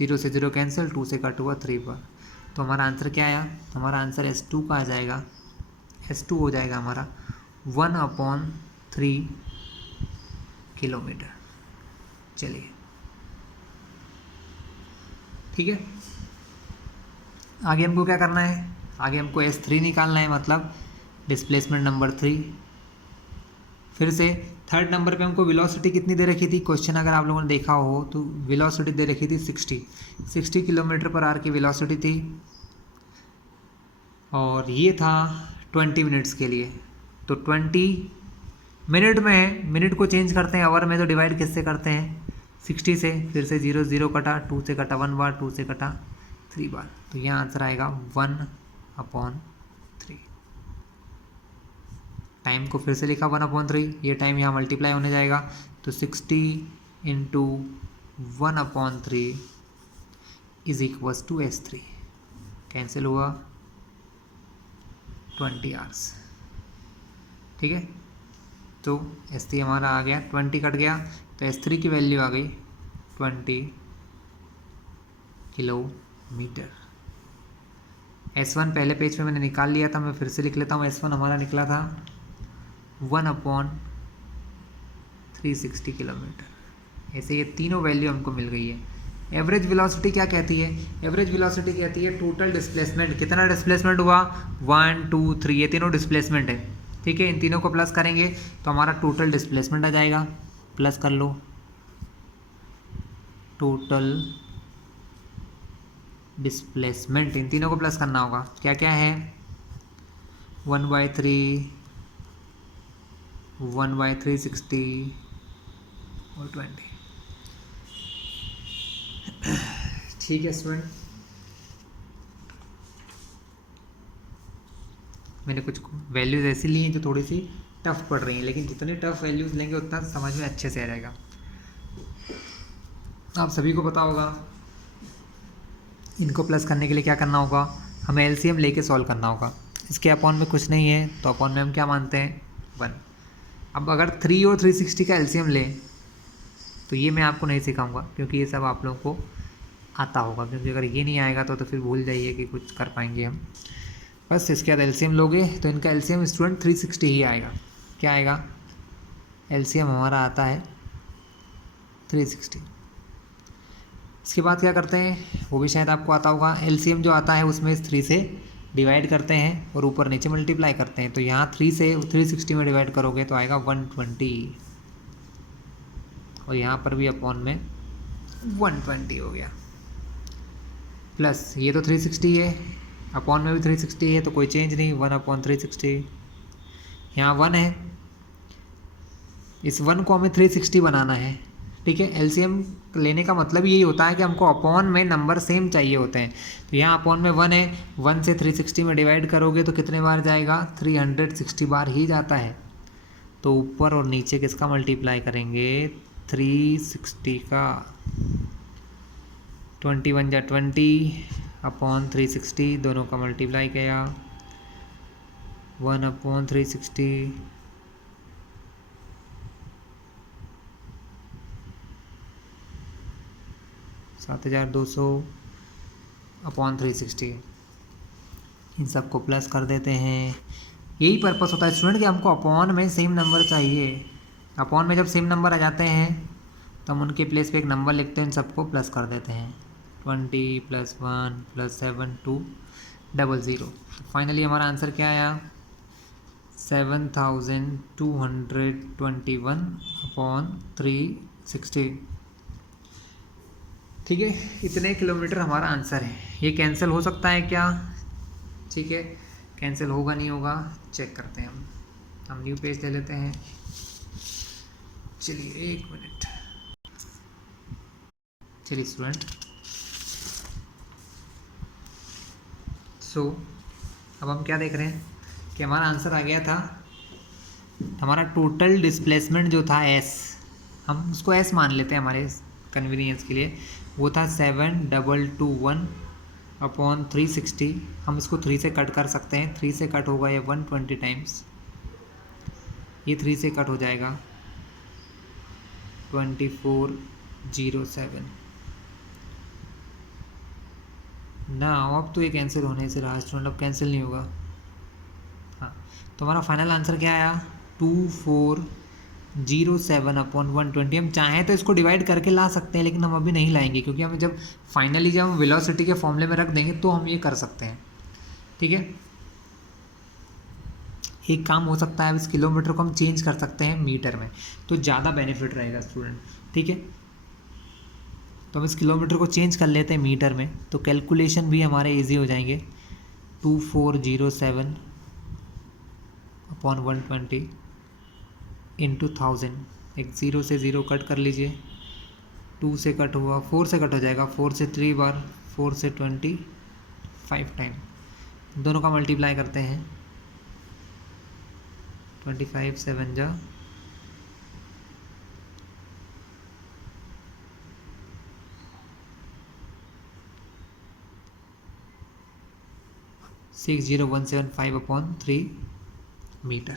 0 से 0 कैंसिल, 2 से कट हुआ 3 बार। तो हमारा आंसर क्या आया, हमारा आंसर S2 का आ जाएगा, S2 हो जाएगा हमारा 1/3 किलोमीटर। चलिए ठीक है, आगे हमको क्या करना है, आगे हमको S3 निकालना है, मतलब डिस्प्लेसमेंट नंबर 3। फिर से थर्ड नंबर पे हमको वेलोसिटी कितनी दे रखी थी, क्वेश्चन अगर आप लोगों ने देखा हो तो वेलोसिटी दे रखी थी 60 किलोमीटर पर आवर की वेलोसिटी थी, और ये था 20 मिनट्स के लिए। तो 20 मिनट में है, मिनट को चेंज करते हैं आवर में, तो डिवाइड किससे करते हैं, 60 से। फिर से 0 0 कटा, 2 से कटा 1 बार, 2 से कटा 3 बार। तो यहाँ आंसर आएगा 1/3। टाइम को फिर से लिखा 1/3, ये टाइम यहाँ मल्टीप्लाई होने जाएगा, तो 60 into 1/3 is equals to S3। Cancel हुआ 20 आवर्स। ठीक है, तो S3 हमारा आ गया, 20 कट गया तो S3 की वैल्यू आ गई 20 किलोमीटर। S1 पहले पेज पे मैंने निकाल लिया था, मैं फिर से लिख लेता हूँ। S1 हमारा निकला था 1/360 किलोमीटर। ऐसे ये तीनों वैल्यू हमको मिल गई है। एवरेज वेलोसिटी क्या कहती है? एवरेज वेलोसिटी कहती है टोटल डिस्प्लेसमेंट। कितना डिस्प्लेसमेंट हुआ? 1 2 3, ये तीनों डिस्प्लेसमेंट है। ठीक है, इन तीनों को प्लस करेंगे तो हमारा टोटल डिस्प्लेसमेंट आ जाएगा। प्लस कर लो, टोटल डिस्प्लेसमेंट, इन तीनों को प्लस करना होगा। क्या क्या है? 1/3, 1/360 और 20। ठीक है स्टूडेंट, मैंने कुछ वैल्यूज़ ऐसी ली हैं जो थोड़ी सी टफ पड़ रही हैं, लेकिन जितनी टफ वैल्यूज़ लेंगे उतना समझ में अच्छे से आ जाएगा। आप सभी को पता होगा इनको प्लस करने के लिए क्या करना होगा, हमें एलसीएम लेके सॉल्व करना होगा। इसके अपॉन में कुछ नहीं है तो अपॉन में हम क्या मानते हैं? 1। अब अगर 3 और 360 का एलसीएम लें तो ये मैं आपको नहीं सिखाऊंगा, क्योंकि ये सब आप लोगों को आता होगा, क्योंकि अगर ये नहीं आएगा तो फिर भूल जाइए कि कुछ कर पाएंगे हम। बस इसके बाद एलसीएम लोगे तो इनका एलसीएम स्टूडेंट 360 ही आएगा। क्या आएगा? एलसीएम हमारा आता है 360। इसके बाद क्या करते हैं वो भी शायद आपको आता होगा। एलसीएम जो आता है उसमें इस 3 से डिवाइड करते हैं और ऊपर नीचे मल्टीप्लाई करते हैं। तो यहाँ 3 से 360 में डिवाइड करोगे तो आएगा 120, और यहाँ पर भी अपॉन में 120 हो गया। प्लस ये तो 360 है, अपॉन में भी 360 है, तो कोई चेंज नहीं, 1/360। यहाँ 1 है, इस 1 को हमें 360 बनाना है। ठीक है, एलसीएम लेने का मतलब यही होता है कि हमको अपॉन में नंबर सेम चाहिए होते हैं। तो यहाँ अपॉन में 1 है, 1 से 360 में डिवाइड करोगे तो कितने बार जाएगा? 360 बार ही जाता है। तो ऊपर और नीचे किसका मल्टीप्लाई करेंगे? 360 का। 21 जा 20 अपॉन 360, दोनों का मल्टीप्लाई किया, 1/360 7200 अपॉन 360। इन सबको प्लस कर देते हैं। यही पर्पस होता है स्टूडेंट कि हमको अपॉन में सेम नंबर चाहिए। अपॉन में जब सेम नंबर आ जाते हैं तो हम उनके प्लेस पे एक नंबर लिखते हैं, इन सबको प्लस कर देते हैं। 20 + 1 + 7 200। फाइनली हमारा आंसर क्या आया? 7221/360। ठीक है, इतने किलोमीटर हमारा आंसर है। ये कैंसिल हो सकता है क्या? ठीक है, कैंसिल होगा नहीं होगा चेक करते हैं हम न्यू पेज ले लेते हैं। चलिए 1 मिनट। चलिए स्टूडेंट, अब हम क्या देख रहे हैं कि हमारा आंसर आ गया था, हमारा टोटल डिस्प्लेसमेंट जो था S, हम उसको S मान लेते हैं हमारे कन्वीनियंस के लिए, वो था 7221/360। हम इसको 3 से कट कर सकते हैं, 3 से कट होगा ये 120 टाइम्स, ये 3 से कट हो जाएगा 2407 ना। अब तो ये कैंसिल होने से रहा स्टूडेंट, अब कैंसिल नहीं होगा। हाँ, तो हमारा फाइनल आंसर क्या आया? 2407/120। हम चाहें तो इसको डिवाइड करके ला सकते हैं, लेकिन हम अभी नहीं लाएंगे, क्योंकि हमें जब फाइनली जब हम वेलोसिटी के फॉर्मूले में रख देंगे तो हम ये कर सकते हैं। ठीक है, एक काम हो सकता है, अब इस किलोमीटर को हम चेंज कर सकते हैं मीटर में, तो ज़्यादा बेनिफिट रहेगा स्टूडेंट। ठीक है, तो हम इस किलोमीटर को चेंज कर लेते हैं मीटर में, तो कैलकुलेशन भी हमारे इजी हो जाएंगे। 2407/120 इंटू 1000। एक 0 से 0 कट कर लीजिए, 2 से कट हुआ, 4 से कट हो जाएगा, 4 से 3 बार, 4 से 25 टाइम, दोनों का मल्टीप्लाई करते हैं 25 7 जा 60,175/3 मीटर।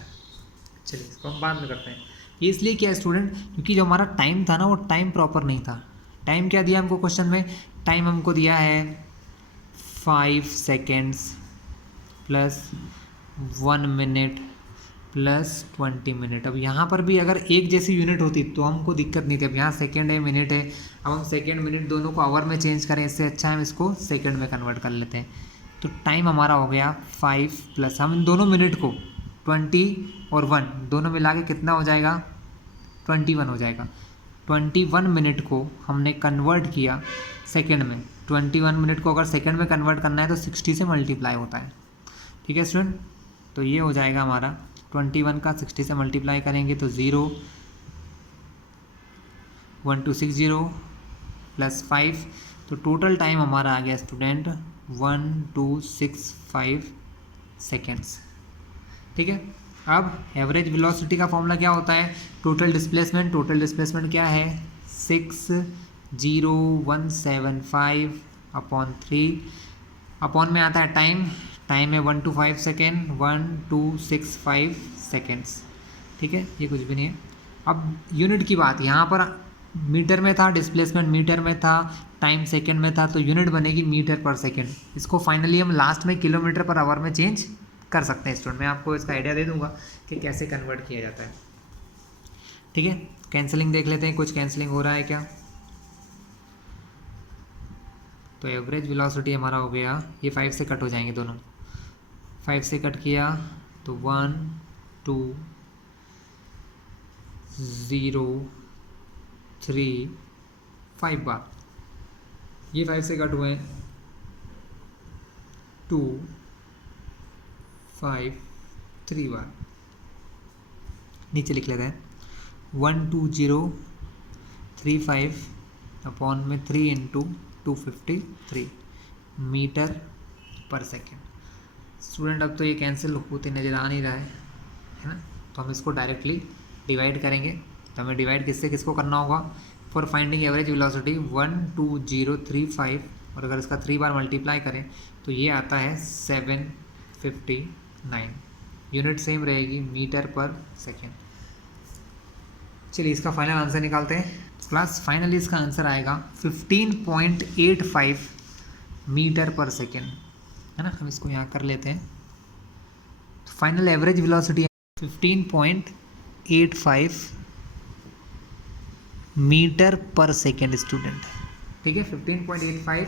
चलिए इसको हम बाद में करते हैं। ये इसलिए क्या है स्टूडेंट, क्योंकि जो हमारा टाइम था ना वो टाइम प्रॉपर नहीं था। टाइम क्या दिया हमको क्वेश्चन में, टाइम हमको दिया है 5 seconds plus 1 minute plus 20 minute. अब यहाँ पर भी अगर एक जैसी यूनिट होती तो हमको दिक्कत नहीं थी। अब यहाँ सेकेंड है, मिनट है, अब हम सेकेंड मिनट दोनों को आवर में चेंज करें, इससे अच्छा हम इसको सेकेंड में कन्वर्ट कर लेते हैं। तो टाइम हमारा हो गया 5 प्लस हम इन दोनों मिनट को 20 और 1 दोनों मिला के कितना हो जाएगा, 21 हो जाएगा। 21 मिनट को हमने कन्वर्ट किया सेकेंड में। 21 मिनट को अगर सेकेंड में कन्वर्ट करना है तो 60 से मल्टीप्लाई होता है। ठीक है स्टूडेंट, तो ये हो जाएगा हमारा 21 का 60 से मल्टीप्लाई करेंगे तो 0 1260 प्लस 5, तो टोटल टाइम हमारा आ गया स्टूडेंट 1265 सेकेंड्स। ठीक है, अब एवरेज वेलोसिटी का फॉर्मूला क्या होता है, टोटल डिस्प्लेसमेंट। टोटल डिस्प्लेसमेंट क्या है 60,175/3 अपॉन में आता है टाइम। टाइम है 125 सेकेंड, 1265 सेकेंड्स। ठीक है, ये कुछ भी नहीं है। अब यूनिट की बात, यहाँ पर मीटर में था, डिस्प्लेसमेंट मीटर में था, टाइम सेकंड में था, तो यूनिट बनेगी मीटर पर सेकंड। इसको फाइनली हम लास्ट में किलोमीटर पर आवर में चेंज कर सकते हैं स्टूडेंट। मैं आपको इसका आइडिया दे दूंगा कि कैसे कन्वर्ट किया जाता है। ठीक है, कैंसलिंग देख लेते हैं, कुछ कैंसलिंग हो रहा है क्या। तो एवरेज वेलोसिटी हमारा हो गया, ये 5 से कट हो जाएंगे दोनों, 5 से कट किया तो 1 2 0 3 5 बार, ये 5 से कट हुए 2 5 3 बार। नीचे लिख लेते हैं 12035 अपॉन में 3 × 253 मीटर पर सेकेंड। स्टूडेंट अब तो ये कैंसिल होते नज़र आ नहीं रहा है ना, तो हम इसको डायरेक्टली डिवाइड करेंगे। तो हमें डिवाइड किससे किसको करना होगा, फॉर फाइंडिंग एवरेज वेलोसिटी 12035, और अगर इसका 3 बार मल्टीप्लाई करें तो ये आता है 759। यूनिट सेम रहेगी मीटर पर सेकेंड। चलिए इसका फाइनल आंसर निकालते हैं। क्लास फाइनली इसका आंसर आएगा 15.85 मीटर पर सेकेंड, है ना। हम इसको यहाँ कर लेते हैं। फाइनल एवरेज वेलोसिटी 15.85 मीटर पर सेकेंड स्टूडेंट। ठीक है, 15.85,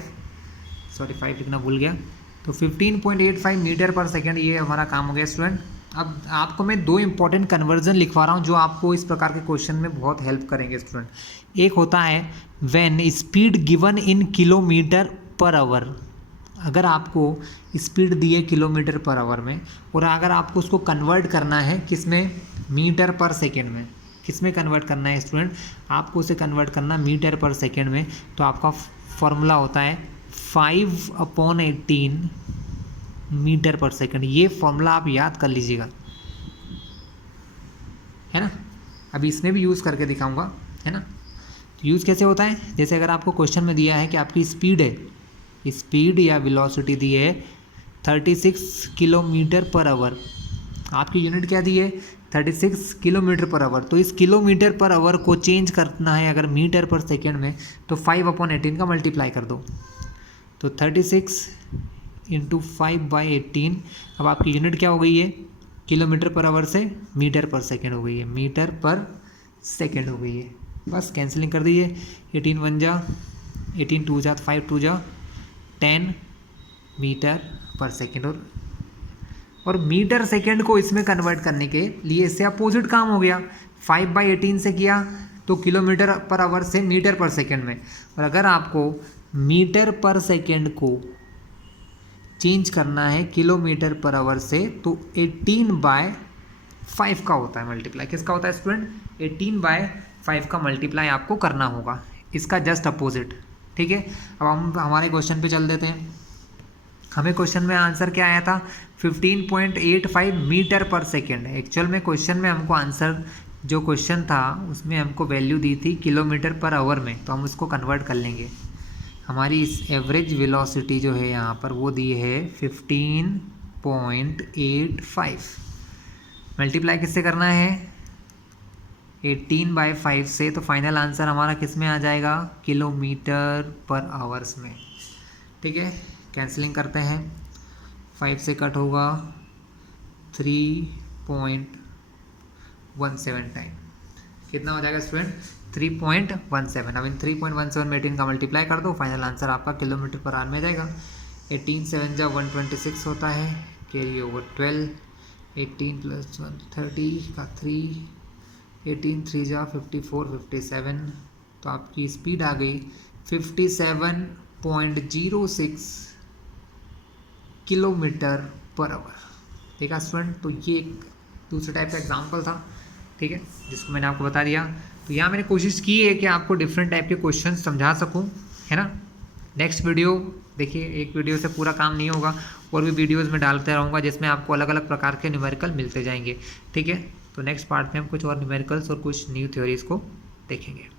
सॉरी 5 लिखना भूल गया, तो 15.85 मीटर पर सेकेंड ये हमारा काम हो गया स्टूडेंट। अब आपको मैं 2 इंपॉर्टेंट कन्वर्जन लिखवा रहा हूँ जो आपको इस प्रकार के क्वेश्चन में बहुत हेल्प करेंगे स्टूडेंट। एक होता है when speed given in kilometre per hour. अगर आपको स्पीड दी है किलोमीटर पर आवर में और अगर आपको उसको कन्वर्ट करना है किस में, मीटर पर सेकेंड में। किस में कन्वर्ट करना है स्टूडेंट, आपको उसे कन्वर्ट करना मीटर पर सेकेंड में। तो आपका फॉर्मूला होता है 5/18 मीटर पर सेकेंड। ये फॉर्मूला आप याद कर लीजिएगा, है ना। अभी इसमें भी यूज़ करके दिखाऊंगा, है ना। तो यूज़ कैसे होता है, जैसे अगर आपको क्वेश्चन में दिया है कि आपकी स्पीड है, स्पीड या वेलोसिटी दी है 36 किलोमीटर पर आवर, आपकी यूनिट क्या दी है 36 किलोमीटर पर आवर। तो इस किलोमीटर पर आवर को चेंज करना है अगर मीटर पर सेकेंड में, तो 5/18 का मल्टीप्लाई कर दो, तो 36 × 5/18। अब आपकी यूनिट क्या हो गई है, किलोमीटर पर आवर से मीटर पर सेकेंड हो गई है, मीटर पर सेकेंड हो गई है। बस कैंसिलिंग कर दीजिए, 18 1 जा 18 2 जा 5 2 जा 10 मीटर पर सेकेंड। और मीटर सेकेंड को इसमें कन्वर्ट करने के लिए इससे अपोजिट काम हो गया, 5/18 से किया तो किलोमीटर पर आवर से मीटर पर सेकेंड में। और अगर आपको मीटर पर सेकेंड को चेंज करना है किलोमीटर पर आवर से, तो 18/5 का होता है मल्टीप्लाई। किसका होता है स्टूडेंट, 18/5 का मल्टीप्लाई आपको करना होगा, इसका जस्ट अपोजिट। ठीक है, अब हम हमारे क्वेश्चन पे चल देते हैं। हमें क्वेश्चन में आंसर क्या आया था 15.85 मीटर पर सेकेंड। एक्चुअल में क्वेश्चन में हमको आंसर जो क्वेश्चन था उसमें हमको वैल्यू दी थी किलोमीटर पर आवर में, तो हम उसको कन्वर्ट कर लेंगे। हमारी इस एवरेज वेलोसिटी जो है यहाँ पर वो दी है 15.85। मल्टीप्लाई किससे करना है 18/5 से, तो फाइनल आंसर हमारा किस में आ जाएगा किलोमीटर पर आवर्स में। ठीक है, कैंसलिंग करते हैं, 5 से कट होगा 3.17 टाइम। कितना हो जाएगा स्टूडेंट 3.17। अब इन 3.17 में 18 का मल्टीप्लाई कर दो, फाइनल आंसर आपका किलोमीटर पर आवर में जाएगा। 18 7 जा 126 होता है, कैरी ओवर 12, 18 + 1 30 का 3, 18 3 जा 54 57, तो आपकी स्पीड आ गई 57.06 किलोमीटर पर आवर। ठीक है स्टूडेंट, तो ये एक दूसरे टाइप का एग्जाम्पल था, ठीक है, जिसको मैंने आपको बता दिया। तो यहाँ मैंने कोशिश की है कि आपको डिफरेंट टाइप के क्वेश्चन समझा सकूँ, है ना। नेक्स्ट वीडियो देखिए, एक वीडियो से पूरा काम नहीं होगा, और भी वीडियोज़ में डालते रहूँगा जिसमें आपको अलग अलग प्रकार के न्यूमेरिकल मिलते जाएंगे। ठीक है, तो नेक्स्ट पार्ट में हम कुछ और न्यूमेरिकल्स और कुछ न्यू थ्योरीज़ को देखेंगे।